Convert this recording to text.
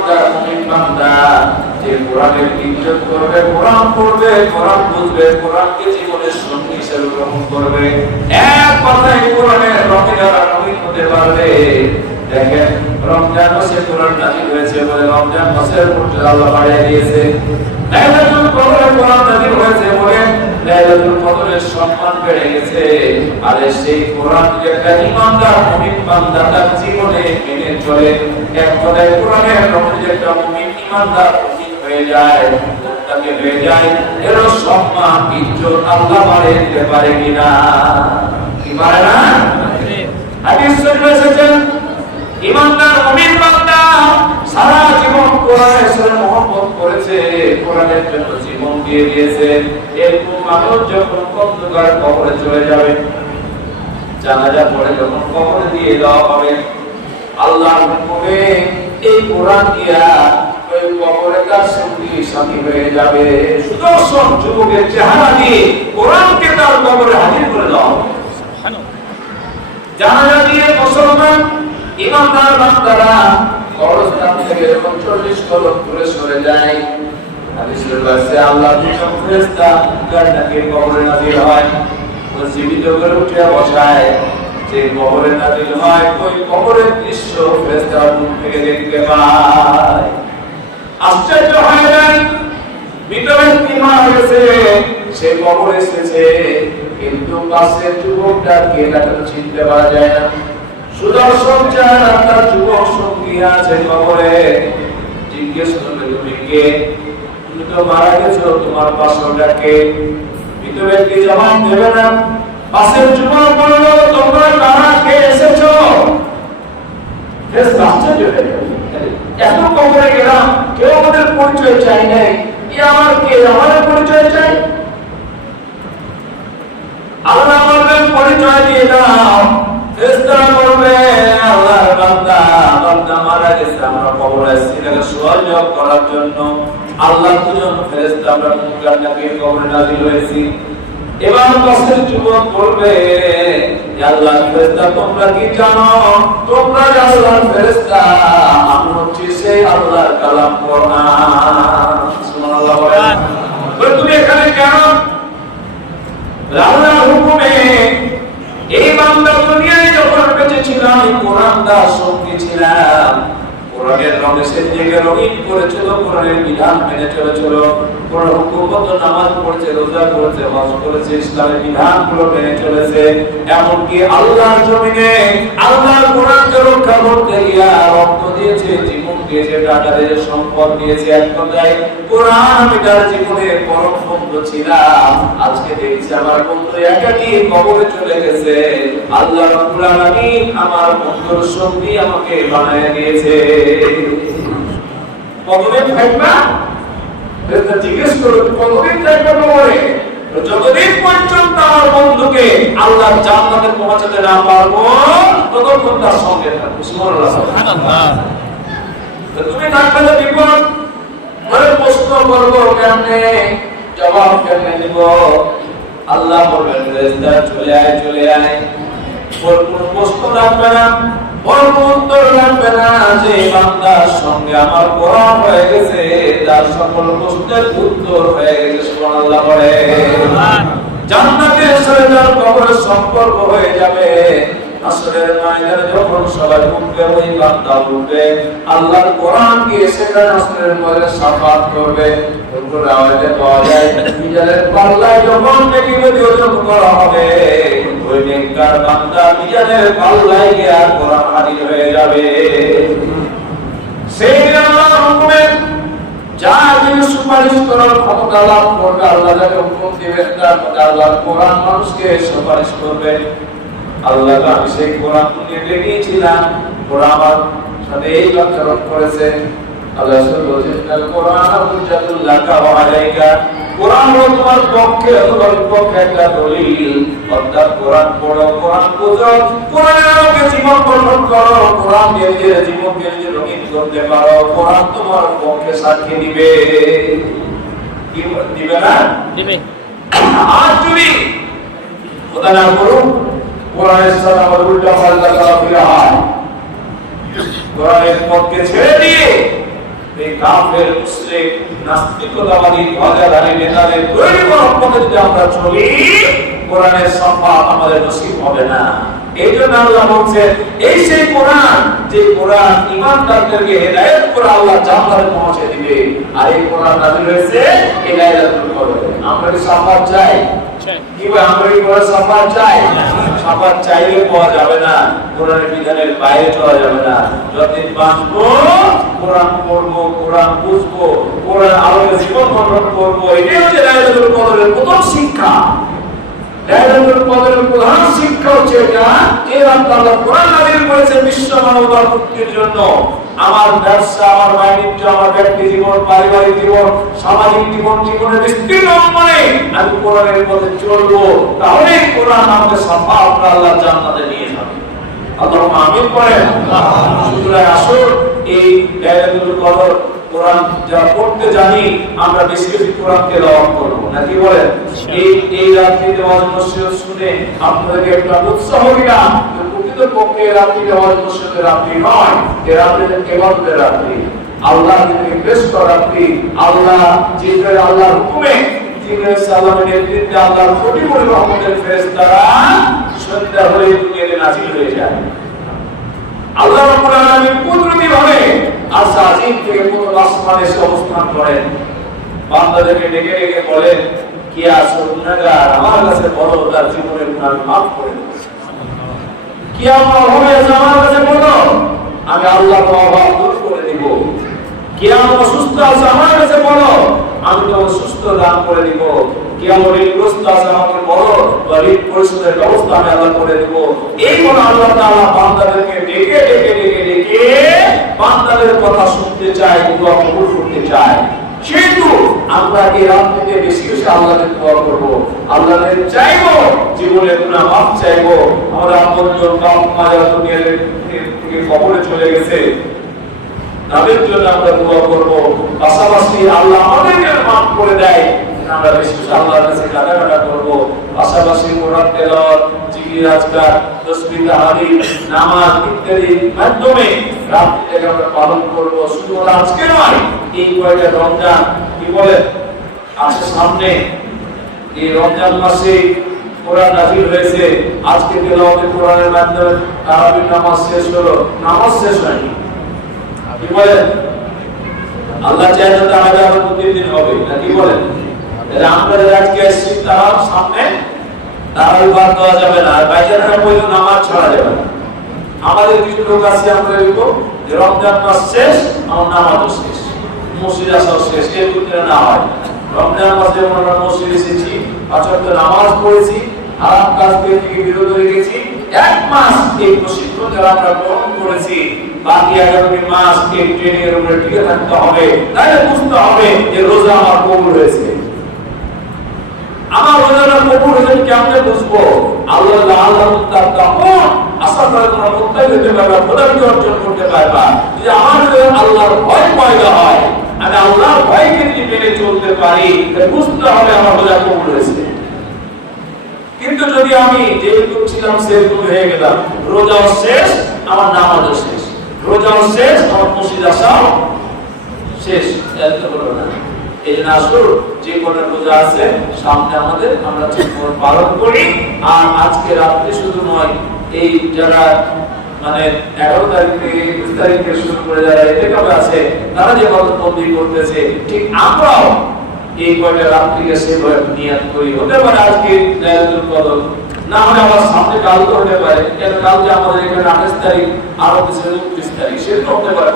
ইমানদার মুমিন বান্দা যে কোরআনের ইজ্জত করবে, কোরআন পড়বে, কোরআন বুঝবে, কোরআনকে জীবনের সঙ্গী হিসেবে গ্রহণ করবে, এক কথায় কোরআনের রঙিনার রঙিন হতে পারবে। দেখেন রমজান মাসে কোরআন নাযিল হয়েছে বলে রমজান মাসের মর্যাদা আল্লাহ বাড়িয়ে দিয়েছে। লাইলাতুল কদরে কোরআন নাযিল হয়েছে বলে লাইলাতুল কদরের সম্মান বেড়ে গেছে। আর সেই কোরআন যে একটা ইমানদার মুমিন বান্দা তার জীবনে মেনে চলে, এক কথায় কোরআনের রঙে যে একটা মুমিন ইমানদার মুমিন হয়ে যায়, মুত্তাকি হয়ে যায়, এর সম্মান ইজ্জত আল্লাহ বাড়িয়ে দিতে পারে কিনা? কি পারে না? হাদিস শরীফে এসেছে ইমানদার মুমিন বান্দা সারা জীবন কোরআনের সাথে মহব্বত করেছে, কোরআনের জন্য জীবন দিয়ে দিয়েছে। এরকম মানুষ যখন অন্ধকার কবরে চলে যাবে, জানাজা পড়ে যখন কবরে দিয়ে দেওয়া হবে, আল্লাহর হুকুমে এই কোরআন দিয়া ওই কবরে তার সঙ্গী সাথী হয়ে যাবে। সুদর্শন যুবকের চেহারা দিয়ে কোরআনকে তার কবরে হাজির করে দেওয়া হবে। জানাজা দিয়ে মুসলমান ইমানদার বান্দারা কবরস্থান থেকে যখন 40 কদম দূরে সরে যায়, হাদিসে আছে আল্লাহ দুজন ফেরেশতা গাড়িটাকে কবরে নাযিল হয়, ও জীবিত করে উঠে বসায়। যে কবরে নাযিল হয় ওই কবরের দৃশ্য ফেরেশতা দূর থেকে দেখতে পায়। আশ্চর্য হয়ে যায়, মৃত ব্যক্তি মারা গেছে, সে কবরে এসেছে, কিন্তু পাশের যুবকটা কে তাকে চিনতে পারা যায় না। সুদর্শন চেহারা তার যুবক সঙ্গী আছে কবরে। জিজ্ঞেস করবে তুমি কে? তুমি তো মারা গেছো, তোমার পাশটা কে? মৃত ব্যক্তি জবাব দেবে না। পাশের যুবক বলল তোমরা কারা, কে এসেছো? আশ্চর্য হয়ে গেল, এত কবরে গেলাম কেউ আমাদের পরিচয় চাই নাই, আমার কে আমাদের পরিচয় চাই? আল্লাহ বলবেন পরিচয় দিয়ে দাও। ফেরেশতারা বলবে আল্লাহর বান্দা, বান্দা মারা গেছে, আমরা কবরে এসেছি তাকে সহযোগ করার জন্য। আল্লাহ দুজন ফেরেশতা আমরা মুনকারকে কবরে নাযিল হয়েছি। এবার পাশের যুবক বলবে আল্লাহর ফেরেশতা তোমরা কি জানো? তোমরা আল্লাহর ফেরেশতা, আমি হচ্ছি সেই আল্লাহর কালাম কোরআন। সুবহানাল্লাহ। বলে তুমি এখানে কেন? আল্লাহর হুকুমে এই বান্দা দুনিয়ায় যখন বেঁচে ছিলাম কোরআন দার সঙ্গী ছিলাম, কোরআনের রঙে সে থেকে রঙিন করেছিল, কোরআনের বিধান মেনে চলেছিল, কোরআন হুকুম মতো নামাজ পড়েছে, রোজা করেছে, হজ করেছে, ইসলামের বিধানগুলো মেনে চলেছে। এমনকি আল্লাহর জমিনে আল্লাহর কোরআনকে রক্ষা করতে গিয়া রক্ত দিয়েছে, জীবন দিয়েছে, টাকা দিয়েছে, সম্পদ দিয়েছে। এক কথায় কোরআন আমি তার জীবনের পরম বন্ধু ছিলাম। আজকে দেখছি আমার বন্ধু একাকী কবরে চলে গেছে, আল্লাহ রাব্বুল আলামিন আমার বন্ধুর সঙ্গী আমাকে বানায় দিয়েছে। কতদিন থাকবা? এটা জিজ্ঞেস করো কতদিন থাকবা কবরে? যতদিন পর্যন্ত আমার বন্ধুকে আল্লাহর জান্নাতে পৌঁছাতে না পারবো ততক্ষণ তার সঙ্গে থাকবো। সুবহানাল্লাহ। তুমি থাকবে তো বিপদ, মানে প্রশ্ন করবো কেমনে, জবাব কেমনে দিব? আল্লাহ বলবেন ফেরেশতা চলে আয়, চলে আয়। ওর কোনো প্রশ্ন রাখবে না, ওর উত্তর রাখবে না। যে বান্দার সঙ্গে আমার কোরআন হয়ে গেছে তার সকল প্রশ্নের উত্তর হয়ে গেছে। সুবহানাল্লাহ। বলে জান্নাতের সাথে তার কবরের সম্পর্ক হয়ে যাবে। আসরের ময়দানে যখন সবাই উঠবে ওই বান্দা উঠবে, আল্লাহর কোরআন দিয়ে সেখানে আসরের ময়দানে শাফাআত করবে। ওর আওয়াজে পাওয়া যায় মিজানের পাল্লায় যখন নেকিবতী ওজন করা হবে, ওই নেককার বান্দা মিজানের পাল্লায় গিয়ে কোরআন হাজির হয়ে যাবে। সেই আল্লাহর হুকুমে যা যিনি সুপারিশ করার ক্ষমতা লাভ করবে, আল্লাহ যাকে হুকুম দিবেন তার মধ্যে আল্লাহর কোরআন মানুষকে সুপারিশ করবে। আল্লাহ আমি সেই কোরআন নিয়ে বেরিয়েছিলাম, কোরআন আমার সাথে এই আচরণ করেছে। আল্লাহ বলছেন কোরআন হুজ্জাতুল লাকা ওয়া আলাইকা, কোরআন হলো তোমার পক্ষে তোমার বিপক্ষে একটা দলিল। অর্থাৎ কোরআন পড়ো, কোরআন বুঝো, কোরআনের আলোকে জীবন গঠন করো, কোরআন দিয়ে নিজের জীবনকে নিজে রঙিন করতে পারো, কোরআন তোমার পক্ষে সাক্ষী দিবে। কি দিবে না? দিবে। আর তুমি খোদা না করুন কোরআনের সাথে আমার উল্টা পাল্টা চলাফেরা হয়, কোরআনের পথকে ছেড়ে দিয়ে এই কাফের মুশরিক নাস্তিকতাবাদী ধ্বজাধারী নেতাদের তৈরি করা পথে যদি আমরা চলি, কোরআনের শাফাত আমাদের নসিব হবে না। এই জন্য আল্লাহ বলছেন এই সেই কোরআন যে কোরআন ঈমানদারদেরকে হেদায়েত করে আল্লাহ জান্নাতে পৌঁছে দিবে। আর এই কোরআন নাযিল হয়েছে হিদায়াতুল কদরে। আমরা কি শাফাত চাই? কি ভাই, আমরা কি কোরআন শাফাত চাই? শাফাত চাইলে পাওয়া যাবে না, কোরআনের বিধানের বাইরে চলা যাবে না। যতদিন বাঁচবো কোরআন পড়বো, কোরআন বুঝবো, কোরআন আলোকে জীবন গঠন করবো। এটাই হচ্ছে হিদায়াতুল কদরের প্রথম শিক্ষা। হিদায়াতুল কদরের প্রধান শিক্ষা হচ্ছে এটা, এই আল্লাহ কোরআন নাযিল করেছে বিশ্ব মানবতার মুক্তির জন্য। আমার ব্যবসা, আমার বাণিজ্য, আমার ব্যক্তি জীবন, পারিবারিক জীবন, সামাজিক জীবন, জীবনের বিস্তীর্ণ অঙ্গনে আমি কোরআনের পথে চলবো, তাহলে কোরআন আমাকে শাফাত করে আল্লাহ জান্নাতে নিয়ে যাবে। আল্লাহুম্মা আমিন করেন। সুতরাং আসুন এই হিদায়াতুল কদর কোরআন যা পড়তে জানি আমরা বেশি বেশি কোরআন তেলাওয়াত করব, নাকি বলেন? এই রাত্রিতে ওয়াজ নসিহত শুনে আপনাদেরকে একটা উৎসাহ দিলাম যে প্রকৃতপক্ষে রাত্রিতে ওয়াজ নসিহতের রাত্রি নয়, এই রাত্রিতে ইবাদতের রাত্রি, আল্লাহকে পেশ করার রাত্রি। আল্লাহ জিবরাইল আল্লাহর হুকুমে জিবরাইল সালামের নেতৃত্বে আল্লাহর কোটি কোটি রহমতের ফেরেশতারা সন্ধ্যা হলে দুনিয়াতে নাযিল হয়ে যায়। আল্লাহ রাব্বুল আলামিন কুদরতিভাবে আরশ আজিম থেকে প্রথম আসমানে এসে অবস্থান করেন, বান্দাদেরকে ডেকে ডেকে বলেন, কি আছো গুনাহগার, আমার কাছে বলো, তার জীবনের গুনাহ মাফ করে দেব। কি আমার হবে আমার কাছে বলো, আমি আল্লাহর অভাব দূর করে দেব। কি আমার অসুস্থ আছে আমার কাছে বলো, আমি তোমাকে সুস্থ দান করে দিব। কি আমার ঋণগ্রস্ত আছে আমাকে বলো, ঋণ পরিশোধের ব্যবস্থা আমি আল্লাহ করে দেব। এই বলে আল্লাহ তাআলা বান্দাদেরকে ডেকে ডেকে ডেকে ডেকে বান্দাদের কথা শুনতে চায়, দোয়া কবুল করতে চায়। সেহেতু আমরা এই রাত্রিতে বেশি বেশি আল্লাহকে দোয়া করব, আল্লাহকে চাইবো, জীবনের গুনাহ মাফ চাইবো। আমরা আপনজন বাপ মা যারা দুনিয়া থেকে কবরে চলে গেছে তাদের জন্য আমরা দোয়া করব, পাশাপাশি আল্লাহ আমাদেরকে মাফ করে দেয় আমরা বেশি বেশি আল্লাহর কাছে কাঁদাকাটা করব। পাশাপাশি কোরআন তেলাওয়াত, জিকির, আজকার, তাসবিহ, তাহলিল, নামাজ ইত্যাদির মাধ্যমে রাত্রিটাকে আমরা পালন করব। শুধু আজকে নয়, এই কয়টা রমজান কি বলে আছে সামনে, এই রমজান মাসে কোরআন নাযিল হয়েছে। আজকে তেলাওয়াতে কোরআনের মাধ্যমে তারাবির নামাজ শেষ হলো, নামাজ শেষ হয়নি। কি বলেন? আল্লাহ চাইলে তাহলে আবার 2-3 দিন হবে, নাকি বলেন? আমরা আজকে এসেছি তার সামনে তারাবি বাদ দেওয়া যাবে না, আর বাইরে পর্যন্ত নামাজ ছাড়া যাবে না। আমাদের কিছু লোক আছে, আমরা বলবো যে রমজান মাস শেষ, আমার নামাজও শেষ, মসজিদ আসাও শেষ, এর ভিতরে না হয়। রমজান মাসে আমরা মসজিদ এসেছি, 5 ওয়াক্ত নামাজ পড়েছি, হারাম কাজ থেকে বিরত রেখেছি, 1 মাস এই প্রশিক্ষণ যারা আমরা গ্রহণ করেছি, বাকি 11 মাস এই ট্রেনিংয়ের উপরে টিকে থাকতে হবে। তাহলে বুঝতে হবে যে রোজা আমার কবুল হয়েছে। আমার রোজাটা কবুল হয়েছে কেমনে বুঝবো? আল্লাহ তাআলা আশা করে তোমরা মুত্তাকি হতে পারবে, খোদাকে অর্জন করতে পারবা। যদি আমার আল্লাহর ভয় পয়দা হয়, আমি আল্লাহর ভয়কে যদি মেনে চলতে পারি, তাহলে বুঝতে হবে আমার রোজা কবুল হয়েছে। কিন্তু যদি আমি যেহেতু ছিলাম সেরকম হয়ে গেলাম, রোজাও শেষ, আমার নামাজও শেষ, রোজাও শেষ, আমার মসজিদ আসাও শেষ, এত বলো না। এই জন্য আসল যে কোনো রোজা আছে সামনে আমাদের, আমরা ঠিকমতো পালন করি। আর আজকে রাত্রে শুধু নয়, এই যারা মানে 11 তারিখ থেকে 21 তারিখ থেকে শুরু করে যারা এতেকাফে আছে, তারা যে বন্দী করতেছে, ঠিক আমরাও এই কয়টা রাত্রিকে সেভাবে নিয়ত করি। হতে পারে আজকে লাইলাতুল কদর না হলে আবার সামনে কাল তো হতে পারে, কালকে আমাদের এখানে 28 তারিখ, আরো কিছু 29 তারিখ, সেটা হতে পারে।